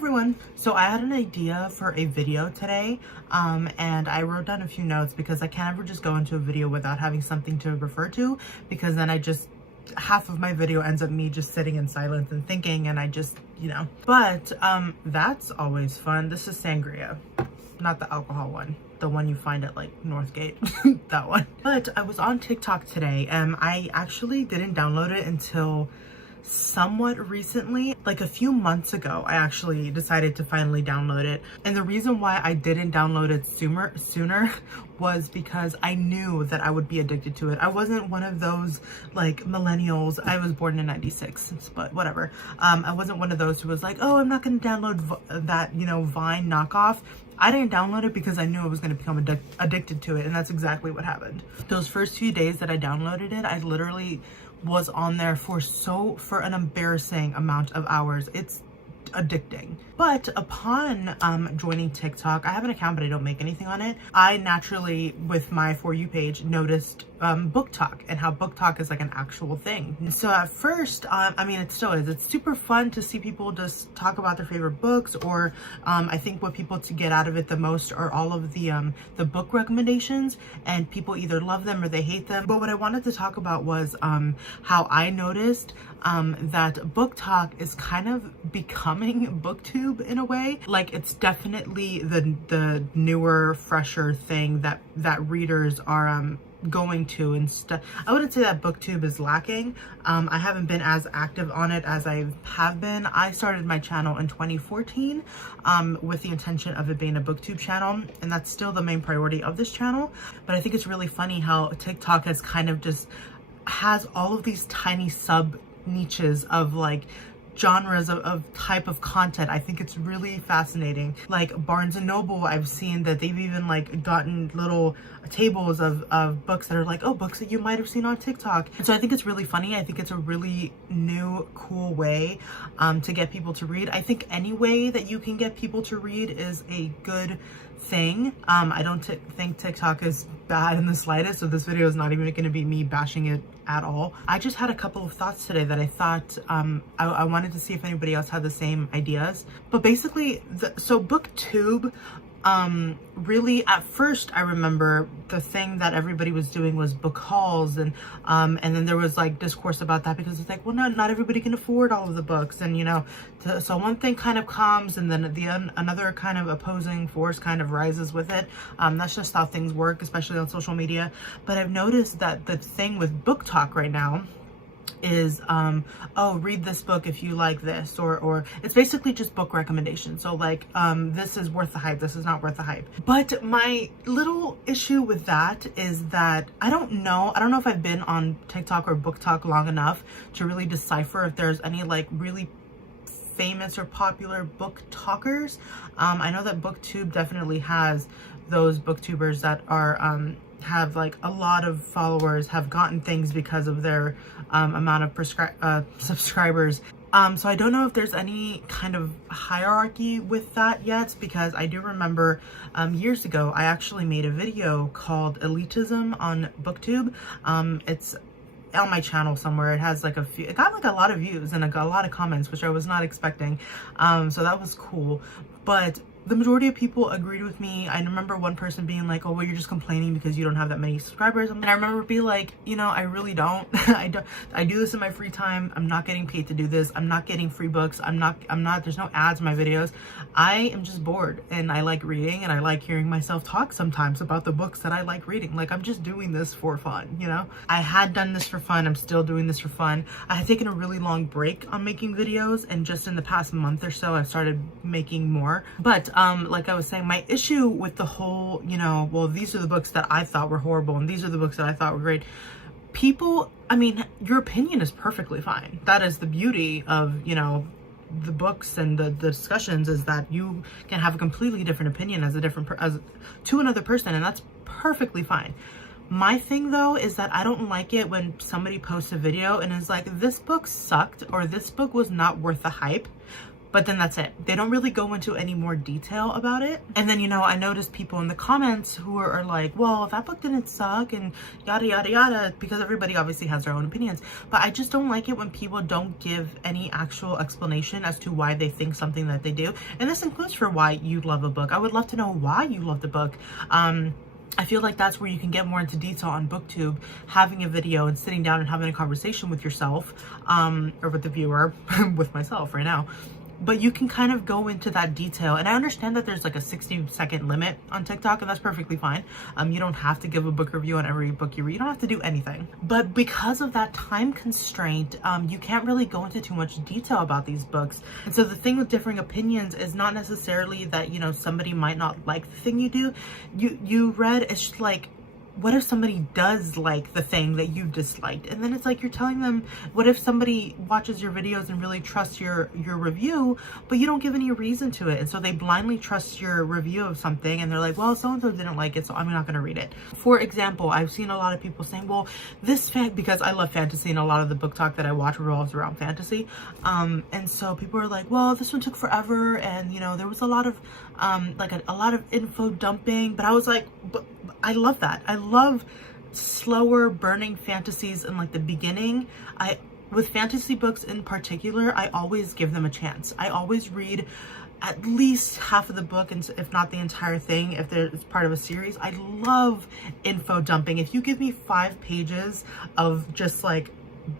everyone. So I had an idea for a video today and I wrote down a few notes because I can't ever just go into a video without having something to refer to, because then half of my video ends up me just sitting in silence and thinking, and I just, but that's always fun. This is sangria, not the alcohol one, the one you find at like Northgate, that one. But I was on TikTok today and I actually didn't download it until somewhat recently. Like a few months ago, I actually decided to finally download it. And the reason why I didn't download it sooner was because I knew that I would be addicted to it. I wasn't one of those like millennials. I was born in 96, but whatever. I wasn't one of those who was like, oh, I'm not going to download that, Vine knockoff. I didn't download it because I knew I was going to become addicted to it. And that's exactly what happened. Those first few days that I downloaded it, I literally was on there for an embarrassing amount of hours. It's addicting. But upon joining TikTok, I have an account but I don't make anything on it. I naturally, with my For You page, noticed BookTok and how BookTok is like an actual thing. And so at first, I mean, it still is. It's super fun to see people just talk about their favorite books, or I think what people to get out of it the most are all of the book recommendations, and people either love them or they hate them. But what I wanted to talk about was how I noticed that BookTok is kind of becoming BookTube in a way. Like, it's definitely the newer, fresher thing that readers are going to, and I wouldn't say that BookTube is lacking. I haven't been as active on it as I have been. I started my channel in 2014 with the intention of it being a BookTube channel, and that's still the main priority of this channel. But I think it's really funny how TikTok has kind of just has all of these tiny sub niches of like genres of type of content. I think it's really fascinating. Like Barnes and Noble, I've seen that they've even like gotten little tables of books that are like, oh, books that you might have seen on TikTok. And so I think it's really funny. I think it's a really new, cool way to get people to read. I think any way that you can get people to read is a good thing. I don't think TikTok is bad in the slightest, so this video is not even going to be me bashing it at all. I just had a couple of thoughts today that I thought I wanted to see if anybody else had the same ideas. But basically, so BookTube, really at first I remember the thing that everybody was doing was book hauls, and then there was like discourse about that because it's like, well, not everybody can afford all of the books, and so one thing kind of comes and then another kind of opposing force kind of rises with it. That's just how things work, especially on social media. But I've noticed that the thing with BookTok right now is oh, read this book if you like this, or it's basically just book recommendations. So like this is worth the hype, this is not worth the hype. But my little issue with that is that I don't know if I've been on TikTok or BookTok long enough to really decipher if there's any like really famous or popular book talkers. I know that BookTube definitely has those booktubers that are have like a lot of followers, have gotten things because of their amount of subscribers. So I don't know if there's any kind of hierarchy with that yet, because I do remember years ago I actually made a video called Elitism on BookTube. It's on my channel somewhere. It has like it got like a lot of views and a lot of comments, which I was not expecting. So that was cool. But the majority of people agreed with me. I remember one person being like, oh, well, you're just complaining because you don't have that many subscribers. And I remember being like, I really don't. I do this in my free time. I'm not getting paid to do this. I'm not getting free books. There's no ads in my videos. I am just bored and I like reading, and I like hearing myself talk sometimes about the books that I like reading. Like, I'm just doing this for fun, I had done this for fun. I'm still doing this for fun. I had taken a really long break on making videos, and just in the past month or so, I've started making more. But like I was saying, my issue with the whole, well, these are the books that I thought were horrible and these are the books that I thought were great. People, I mean, your opinion is perfectly fine. That is the beauty of, the books and the discussions, is that you can have a completely different opinion as to another person, and that's perfectly fine. My thing though is that I don't like it when somebody posts a video and is like, this book sucked, or this book was not worth the hype, but then that's it. They don't really go into any more detail about it. And then, you know, I noticed people in the comments who are like, well, that book didn't suck and yada, yada, yada, because everybody obviously has their own opinions. But I just don't like it when people don't give any actual explanation as to why they think something that they do. And this includes for why you love a book. I would love to know why you love the book. I feel like that's where you can get more into detail on BookTube, having a video and sitting down and having a conversation with yourself, or with the viewer, with myself right now. But you can kind of go into that detail. And I understand that there's like a 60-second limit on TikTok, and that's perfectly fine. You don't have to give a book review on every book you read. You don't have to do anything. But because of that time constraint, you can't really go into too much detail about these books. And so the thing with differing opinions is not necessarily that, you know, somebody might not like the thing you do. You read, it's just like, what if somebody does like the thing that you disliked? And then it's like you're telling them, what if somebody watches your videos and really trusts your review, but you don't give any reason to it? And so they blindly trust your review of something and they're like, well, so-and-so didn't like it, so I'm not going to read it. For example, I've seen a lot of people saying, well, because I love fantasy and a lot of the book talk that I watch revolves around fantasy. And so people are like, well, this one took forever. And, you know, there was a lot of, a lot of info dumping, but I was like, but I love that. I love slower burning fantasies in like the beginning. With fantasy books in particular, I always give them a chance. I always read at least half of the book, and if not the entire thing, if it's part of a series. I love info dumping. If you give me 5 pages of just like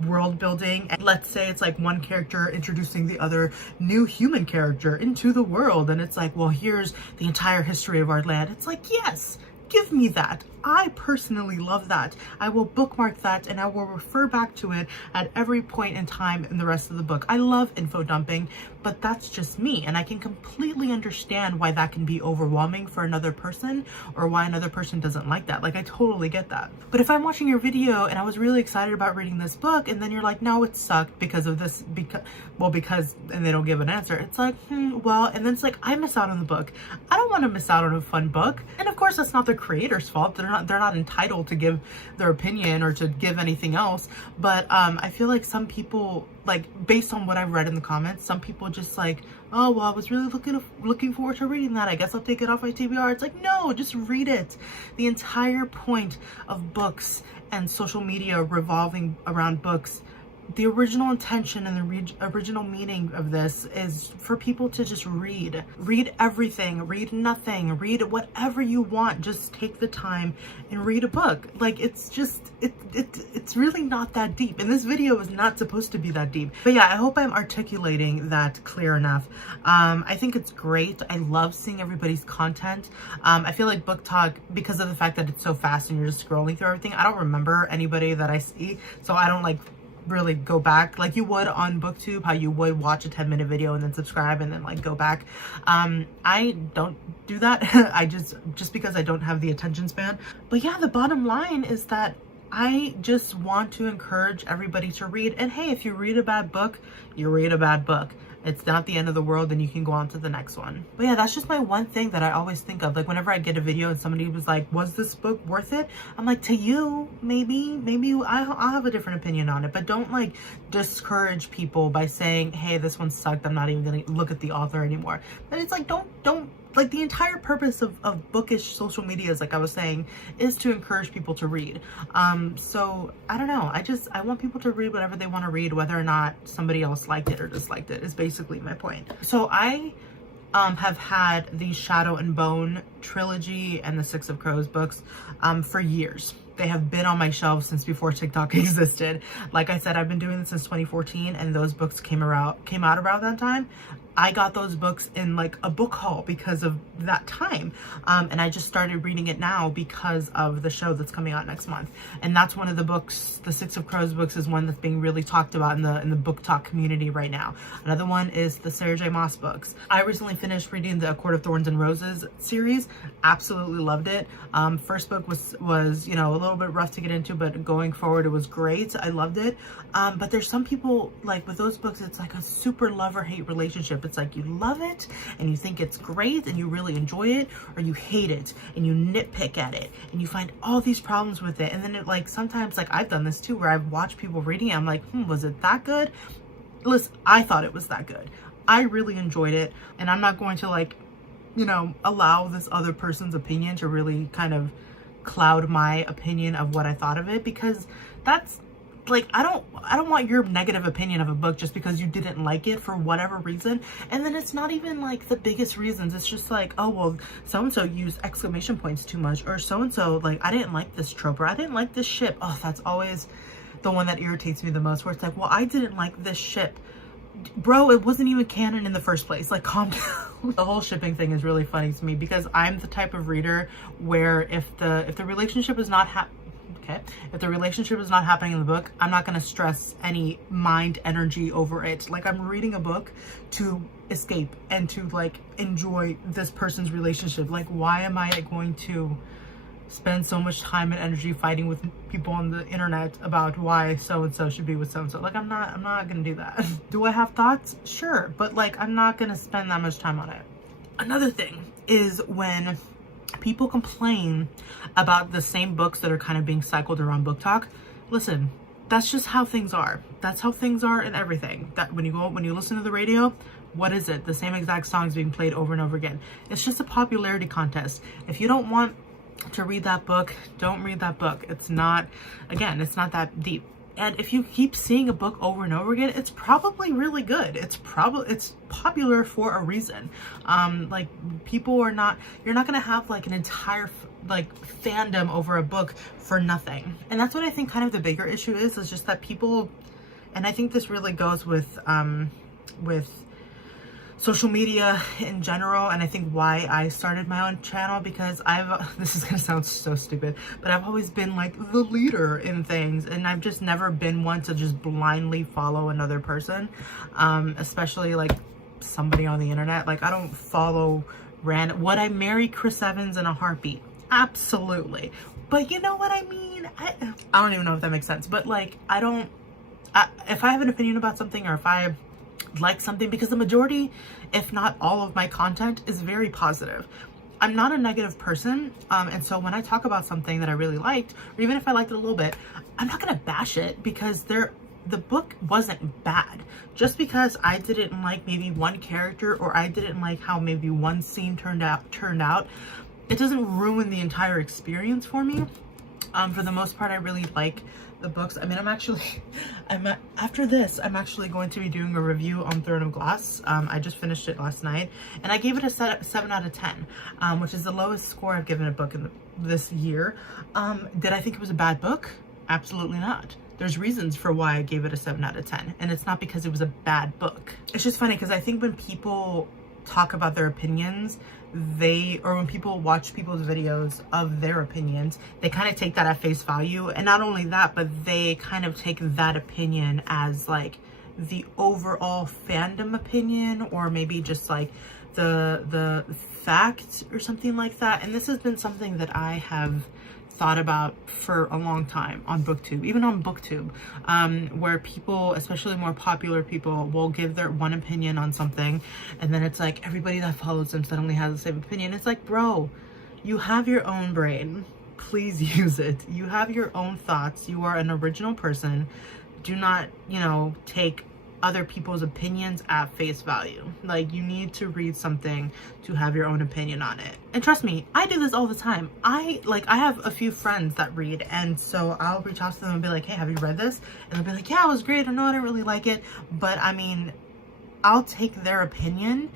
world building, and let's say it's like one character introducing the other new human character into the world, and it's like, well, here's the entire history of our land. It's like, yes, give me that. I personally love that. I will bookmark that and I will refer back to it at every point in time in the rest of the book. I love info dumping, but that's just me. And I can completely understand why that can be overwhelming for another person, or why another person doesn't like that. Like, I totally get that. But if I'm watching your video and I was really excited about reading this book, and then you're like, no, it sucked because of this, because, and they don't give an answer. It's like, well, and then it's like, I miss out on the book. I don't want to miss out on a fun book. And of course, that's not the creator's fault. They're not entitled to give their opinion or to give anything else. But I feel like some people, like, based on what I've read in the comments, some people just like, oh, well, I was really looking forward to reading that. I guess I'll take it off my TBR. It's like, no, just read it. The entire point of books and social media revolving around books, the original intention and the original meaning of this is for people to just read. Read everything, read nothing, read whatever you want. Just take the time and read a book. Like, it's just, it's really not that deep. And this video is not supposed to be that deep. But yeah, I hope I'm articulating that clear enough. I think it's great. I love seeing everybody's content. I feel like BookTok, because of the fact that it's so fast and you're just scrolling through everything, I don't remember anybody that I see. So I don't like really go back like you would on BookTube, how you would watch a 10-minute video and then subscribe and then like go back. I don't do that. I just because I don't have the attention span. But yeah, the bottom line is that I just want to encourage everybody to read. And hey, if you read a bad book, you read a bad book. It's not the end of the world, and you can go on to the next one. But yeah, that's just my one thing that I always think of. Like, whenever I get a video and somebody was like, was this book worth it? I'm like, to you, maybe I'll have a different opinion on it. But don't like discourage people by saying, hey, this one sucked, I'm not even gonna look at the author anymore. But it's like, don't like, the entire purpose of bookish social media, is like I was saying, is to encourage people to read. So I don't know, I want people to read whatever they want to read, whether or not somebody else liked it or disliked it, is basically my point. So I have had the Shadow and Bone trilogy and the Six of Crows books for years. They have been on my shelves since before TikTok existed. Like I said, I've been doing this since 2014, and those books came out around that time. I got those books in like a book haul because of that time. And I just started reading it now because of the show that's coming out next month. And that's one of the books, the Six of Crows books is one that's being really talked about in the BookTok community right now. Another one is the Sarah J. Maas books. I recently finished reading the A Court of Thorns and Roses series. Absolutely loved it. First book was, you know, a little bit rough to get into, but going forward, it was great. I loved it. But there's some people, like with those books, it's like a super love or hate relationship. It's like you love it and you think it's great and you really enjoy it, or you hate it and you nitpick at it and you find all these problems with it. And then it, like, sometimes, like, I've done this too, where I've watched people reading it, I'm like, was it that good? Listen, I thought it was that good. I really enjoyed it, and I'm not going to like, you know, allow this other person's opinion to really kind of cloud my opinion of what I thought of it, because that's like, I don't want your negative opinion of a book just because you didn't like it for whatever reason. And then it's not even like the biggest reasons. It's just like, oh, well, so-and-so used exclamation points too much, or so-and-so, like, I didn't like this trope, or I didn't like this ship. Oh, that's always the one that irritates me the most, where it's like, well, I didn't like this ship. Bro, it wasn't even canon in the first place. Like, calm down. The whole shipping thing is really funny to me, because I'm the type of reader where if the relationship is not if the relationship is not happening in the book, I'm not going to stress any mind energy over it. Like, I'm reading a book to escape and to like enjoy this person's relationship. Like, why am I going to spend so much time and energy fighting with people on the internet about why so-and-so should be with so-and-so? Like, I'm not gonna do that. Do I have thoughts? Sure, but like, I'm not gonna spend that much time on it. Another thing is when people complain about the same books that are kind of being cycled around BookTok. Listen, that's just how things are. That's how things are in everything. That when you listen to the radio, what is it? The same exact songs being played over and over again. It's just a popularity contest. If you don't want to read that book, don't read that book. It's not, again, it's not that deep. And if you keep seeing a book over and over again, it's probably really good. It's popular for a reason. Like, people are not, you're not gonna have like an entire like fandom over a book for nothing. And that's what I think kind of the bigger issue is just that people, and I think this really goes with social media in general, and I think why I started my own channel, because this is gonna sound so stupid, but I've always been like the leader in things, and I've just never been one to just blindly follow another person, especially like somebody on the internet. Like, I don't follow random. Would I marry Chris Evans in a heartbeat? Absolutely. But you know what I mean? I don't even know if that makes sense, but like, if I have an opinion about something, or if I like something, because the majority, if not all of my content is very positive. I'm not a negative person, and so when I talk about something that I really liked, or even if I liked it a little bit, I'm not gonna bash it, because the book wasn't bad. Just because I didn't like maybe one character, or I didn't like how maybe one scene turned out, it doesn't ruin the entire experience for me. For the most part, I really like the books. I mean, after this, I'm actually going to be doing a review on Throne of Glass. I just finished it last night, and I gave it a 7 out of 10, which is the lowest score I've given a book in this year. Did I think it was a bad book? Absolutely not. There's reasons for why I gave it a 7 out of 10, and it's not because it was a bad book. It's just funny, because I think when people talk about their opinions, or when people watch people's videos of their opinions, they kind of take that at face value. And not only that, but they kind of take that opinion as like the overall fandom opinion, or maybe just like the fact or something like that. And this has been something that I have thought about for a long time on BookTube, even on BookTube, where people, especially more popular people, will give their one opinion on something, and then it's like everybody that follows them suddenly has the same opinion. It's like, bro, you have your own brain. Please use it. You have your own thoughts. You are an original person. Do not, you know, take other people's opinions at face value. Like, you need to read something to have your own opinion on it. And trust me, I do this all the time. I have a few friends that read, and so I'll reach out to them and be like, hey, have you read this? And they'll be like, yeah, it was great, or no, I didn't really like it. But I mean, I'll take their opinion,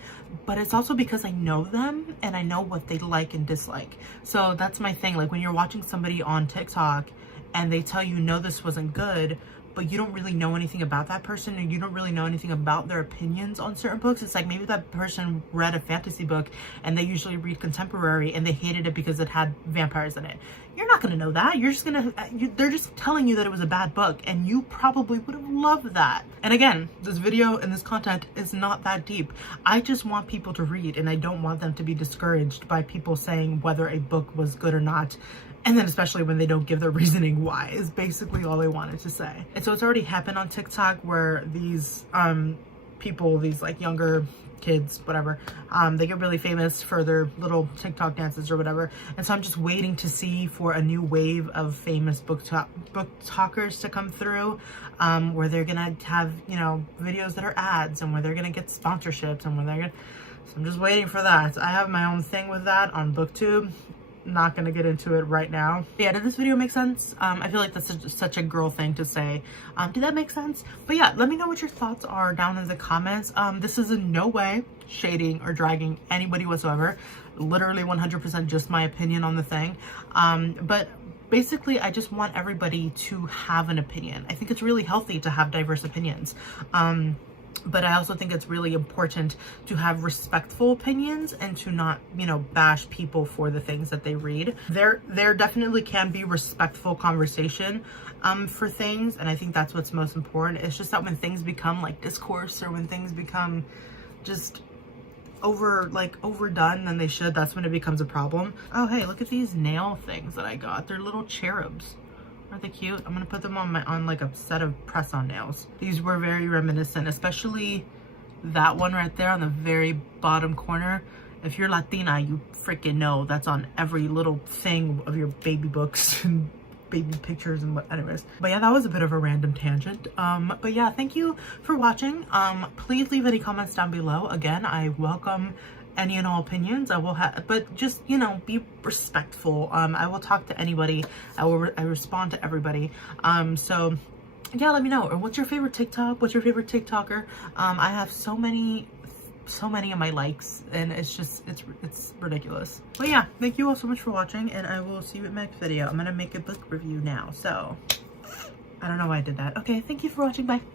but it's also because I know them and I know what they like and dislike. So that's my thing. Like, when you're watching somebody on TikTok and they tell you, no, this wasn't good, but you don't really know anything about that person, and you don't really know anything about their opinions on certain books. It's like, maybe that person read a fantasy book and they usually read contemporary and they hated it because it had vampires in it. You're not gonna know that. You're just gonna, they're just telling you that it was a bad book, and you probably would have loved that. And again, this video and this content is not that deep. I just want people to read, and I don't want them to be discouraged by people saying whether a book was good or not. And then especially when they don't give their reasoning why, is basically all they wanted to say. And so it's already happened on TikTok, where these people, these like younger kids, whatever. They get really famous for their little TikTok dances or whatever. And so I'm just waiting to see for a new wave of famous BookTokers to come through, where they're gonna have, you know, videos that are ads, and where they're gonna get sponsorships, and where they're gonna, so I'm just waiting for that. I have my own thing with that on BookTube. Not gonna get into it right now. Yeah, did this video make sense? I feel like that's such a girl thing to say. Did that make sense? But yeah, let me know what your thoughts are down in the comments. This is in no way shading or dragging anybody whatsoever. Literally 100% just my opinion on the thing. But basically, I just want everybody to have an opinion. I think it's really healthy to have diverse opinions. But I also think it's really important to have respectful opinions and to not, you know, bash people for the things that they read. There definitely can be respectful conversation for things, and I think that's what's most important. It's just that when things become like discourse, or when things become just overdone than they should, that's when it becomes a problem. Oh hey, look at these nail things that I got. They're little cherubs. Aren't they cute? I'm gonna put them on like a set of press-on nails. These were very reminiscent, especially that one right there on the very bottom corner. If you're Latina, you freaking know that's on every little thing of your baby books and baby pictures and what, anyways. But yeah, that was a bit of a random tangent. But yeah, thank you for watching. Please leave any comments down below. Again, I welcome any and all opinions. I will have, but just, you know, be respectful. I will talk to anybody. I respond to everybody. So yeah, let me know. Or what's your favorite TikTok? What's your favorite TikToker? I have so many of my likes, and it's just, it's ridiculous. But yeah, thank you all so much for watching, and I will see you in my next video. I'm gonna make a book review now, so I don't know why I did that. Okay, thank you for watching. Bye.